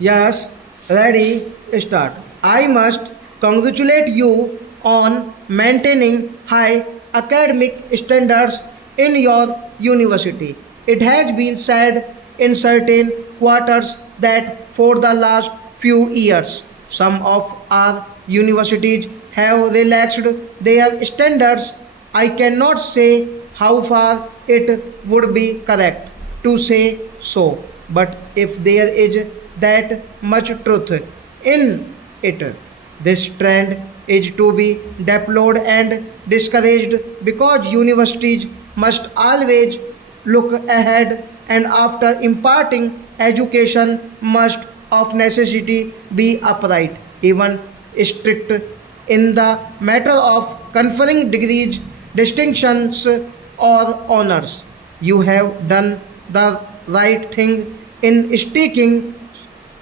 Yes, ready, start. I must congratulate you on maintaining high academic standards in your university. It has been said in certain quarters that for the last few years, some of our universities have relaxed their standards. I cannot say how far it would be correct to say so, but if there is that much truth in it, this trend is to be deplored and discouraged because universities must always look ahead and after imparting education must of necessity be upright, even strict in the matter of conferring degrees, distinctions, or honors. You have done the right thing in sticking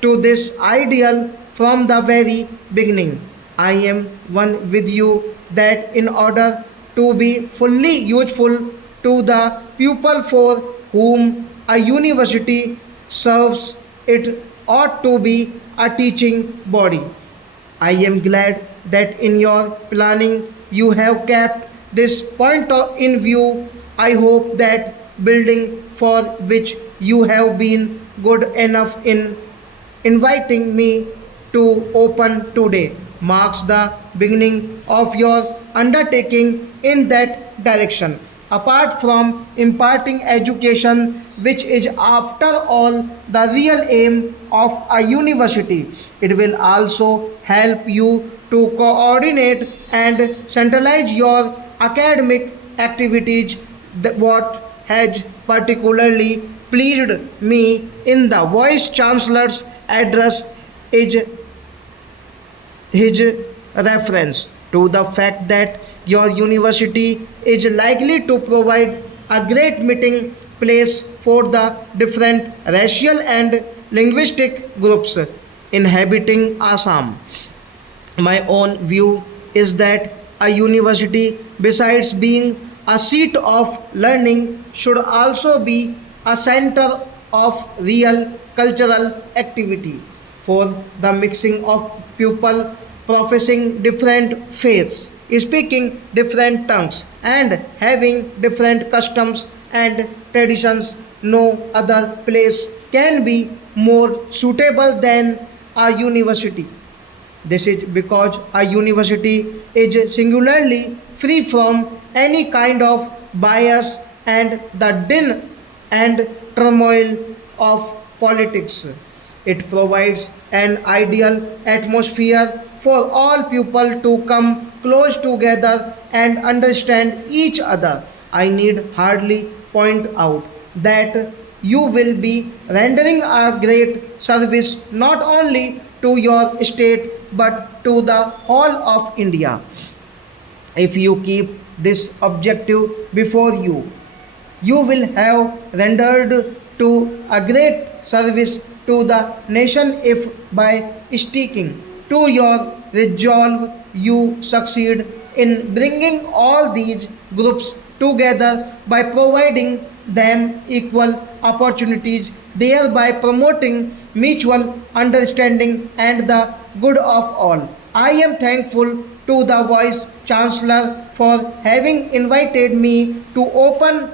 to this ideal from the very beginning. I am one with you that in order to be fully useful to the pupil for whom a university serves, it ought to be a teaching body. I am glad that in your planning you have kept this in view. I hope that building for which you have been good enough in inviting me to open today marks the beginning of your undertaking in that direction. Apart from imparting education, which is after all the real aim of a university, it will also help you to coordinate and centralize your academic activities. What has particularly pleased me in the Vice Chancellor's address is his reference to the fact that your university is likely to provide a great meeting place for the different racial and linguistic groups inhabiting Assam. My own view is that a university, besides being a seat of learning, should also be a center of real cultural activity for the mixing of people professing different faiths, speaking different tongues, and having different customs and traditions. No other place can be more suitable than a university. This is because a university is singularly free from any kind of bias and the din and turmoil of politics. It provides an ideal atmosphere for all people to come close together and understand each other. I need hardly point out that you will be rendering a great service not only to your state but to the whole of India. If you keep this objective before you, you will have rendered to a great service to the nation if by sticking to your resolve you succeed in bringing all these groups together by providing them equal opportunities, thereby promoting mutual understanding and the good of all. I am thankful to the Vice Chancellor for having invited me to open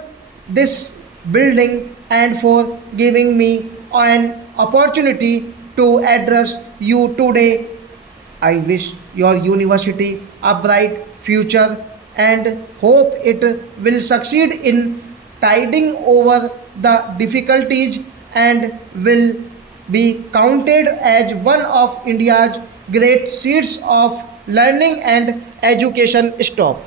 this building and for giving me an opportunity to address you today. I wish your university a bright future and hope it will succeed in tiding over the difficulties and will be counted as one of India's great seats of learning and education. Stop.